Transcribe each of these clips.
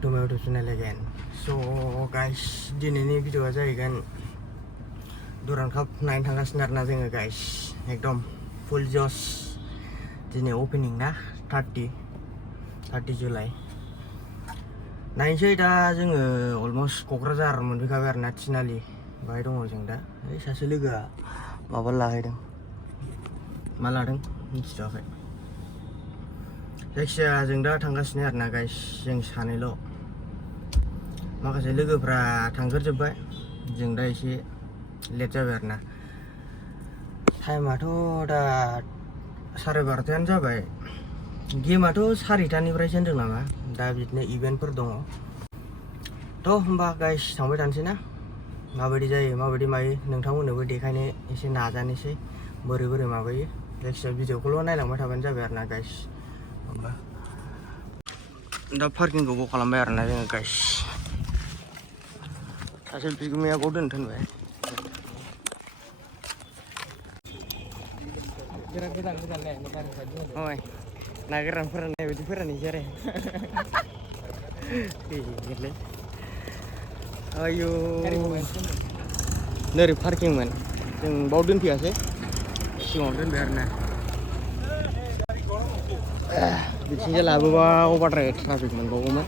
back to my YouTube channel again. So guys, दिनैनि भिडिअआ जाहैगोन Durand काप नायनो थांगासिनो आरोना जोङो गाइस एकदम फुल जस दिनै ओपनिं ना 30 जुलाइ नायनोसै दा जोङो अलमस्ट क'क्राझार मोनफैखाबाय आरोना थिनालि बाहाय दङ जों दा सासे लोगोआ माबा लाहैदों मा लादों मिथिथ'वाखै जायखिजाया जों दा थांगासिनो आरोना गाइस जों सानैल' माखासे लोगोफ्रा थांग्रोजोब्बाय जों दा एसे लेट जाबाय आरोना टाइमाथ' दा 12:30 जाबाय गेमाथ' 4:00निफ्रायसो होन्दों नामा दा बिदिनो इभेन्टफोर दङ थ' होमबा गाइस थांबाय थानोसै ना माबायदि जायो माबायदि मायो नोंथांमोननोबो देखायनो एसे नाजानोसै बोरै माबायो जायखिजाया भिडिअखौल' नायलांबाय थाबानो जाबाय आरोना गाइस होमबा दा पार्किंखौ बुक खालामबाय आरोना जोङो गाइस सासे बिगुमाया बाव दोननो थिनबाय ओइ नागिरनानै फोराननाय बायदि फोराननोसै आरो आयौ नोरै पार्किंमोन जों बाव दोनफैयासै सिगाङाव दोनबाय आरोना बिथिंजाय लाबोबा अभारद्राय ट्राफिक मोनबावगौमोन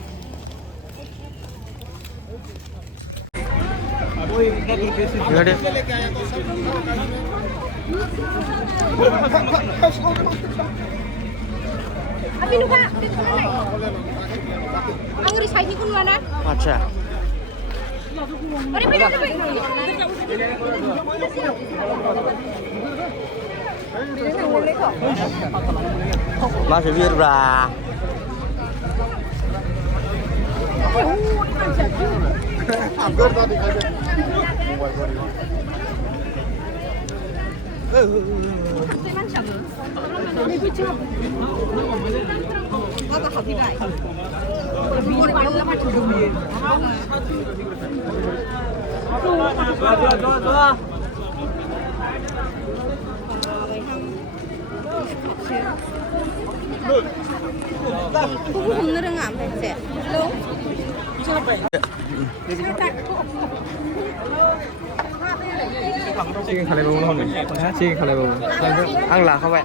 अच्छा masih bir bra हमनो रोङा ओमफ्राय चिकेन खालायबावो आं लाखाबाय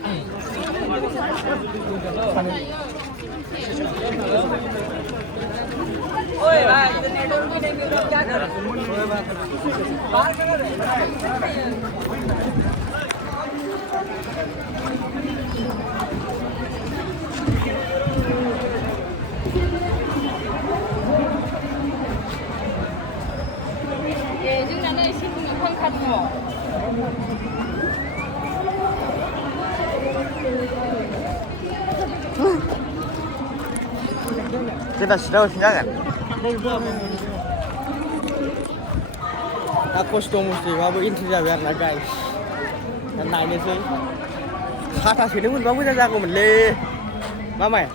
kita sudah jangan aku mesti mabu intri जाबाय आरोना गाइस नायनोसै साथा सोनो मोनबा मोजां जागौमोनलै मामाय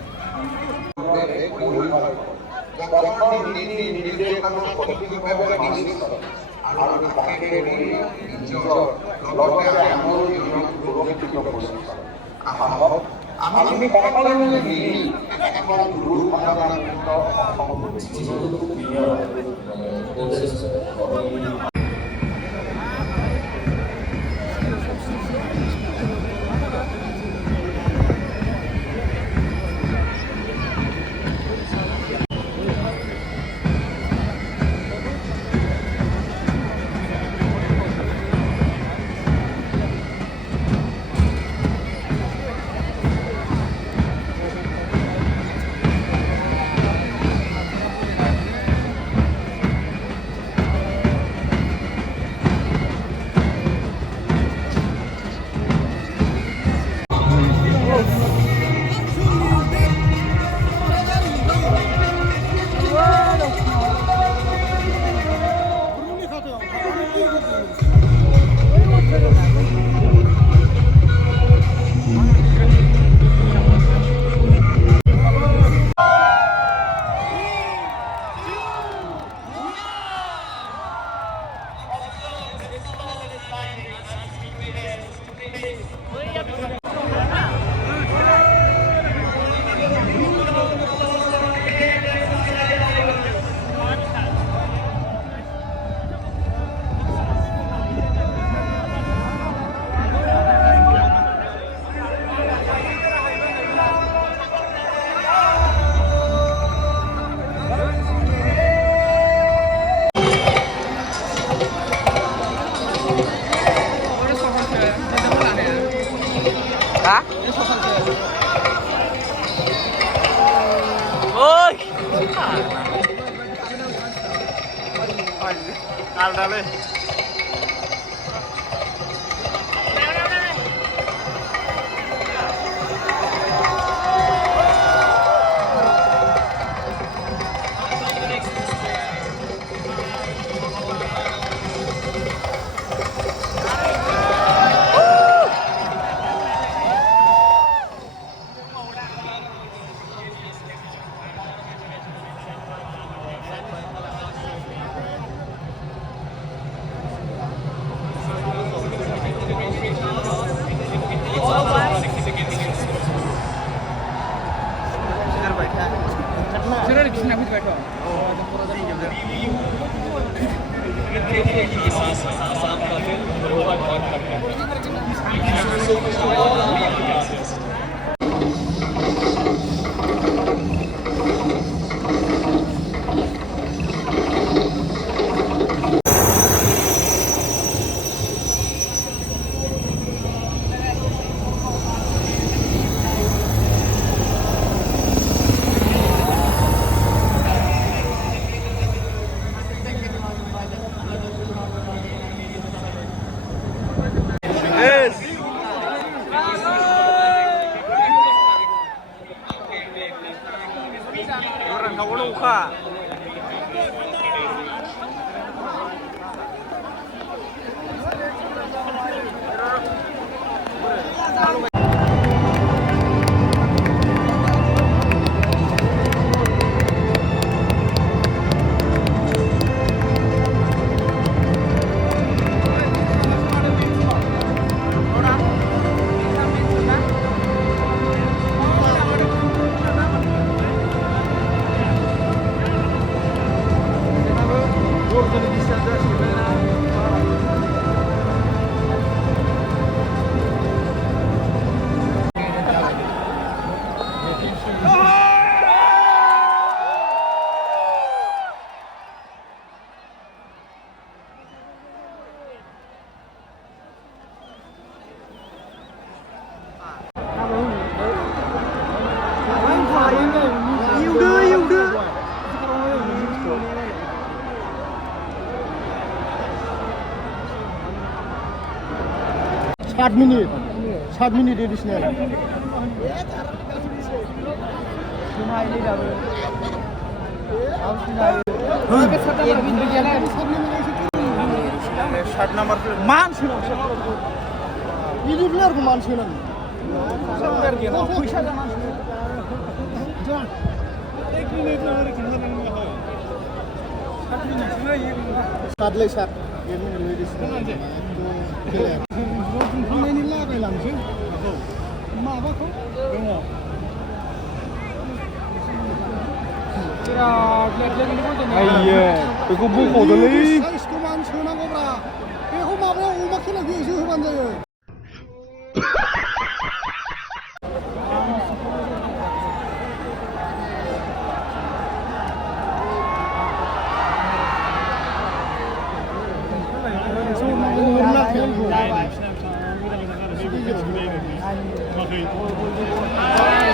Alda-le. Yes. Orang kau luka. Yêu đưa. 60 minute. 60 minute additional. Man sih. Ini benar man sih nang. Sampai dia nak push aja man. John. 1 minute lagi kita nang. 7 minute sudah ये. 7 ले 7. 1 minute lagi sih. Ini lahไปหลังซึ่งมาบ่เขาIya, aku buku dulu. 사이스코만 전화 거라. 에 호마블 오마키나 위에서 호반자요.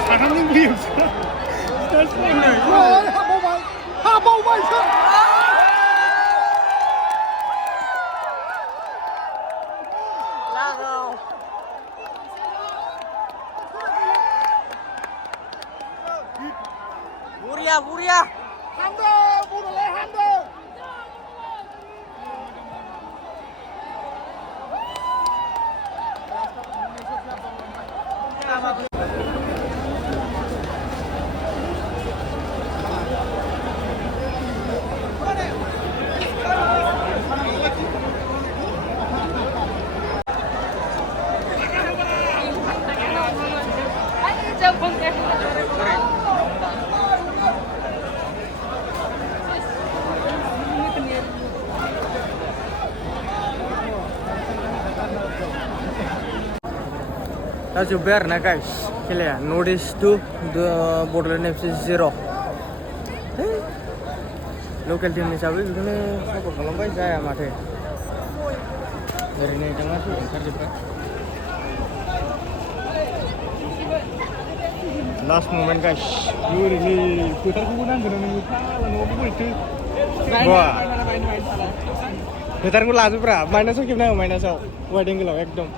사람은 그게 없어. 하보만 쳐. 무리야. 한대 모르래 한대. दा जोब्बाय आरोना guys खेलाया North East टु Bodoland FC 0 लकेल team हिसाबै बेखौनो सापर्ट खालामबाय जाया माथो ओरैनो दाङाथ' ओंखारजोब्बाय लास्ट मोमेन्ट गाइस ओरैनो फोथारखौबो नांगोन नोङो फाला न'आवबो बोरैथो फोथारखौ लाजोब्रा माइनासाव खेबनांगौ माइनासाव वाइड एंगोलाव एकदम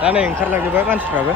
दा नै ओंखारलांजोब्बाय मानसिफ्राबो